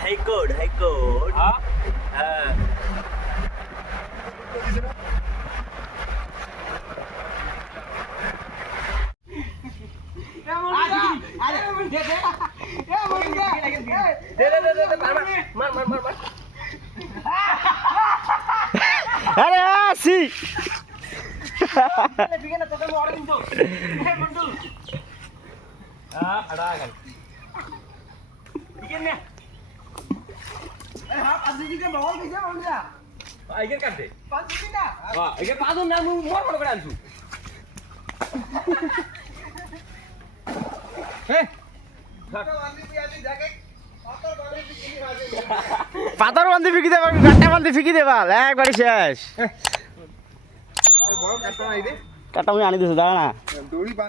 high code হ্যাঁ আরে আসি পাতার বান্ধি ফিকি দেবা গাঁটা বান্ধি ফিকি দেবা একবারই শেষ কাটা আমি আনি দিছো দাঁড়া না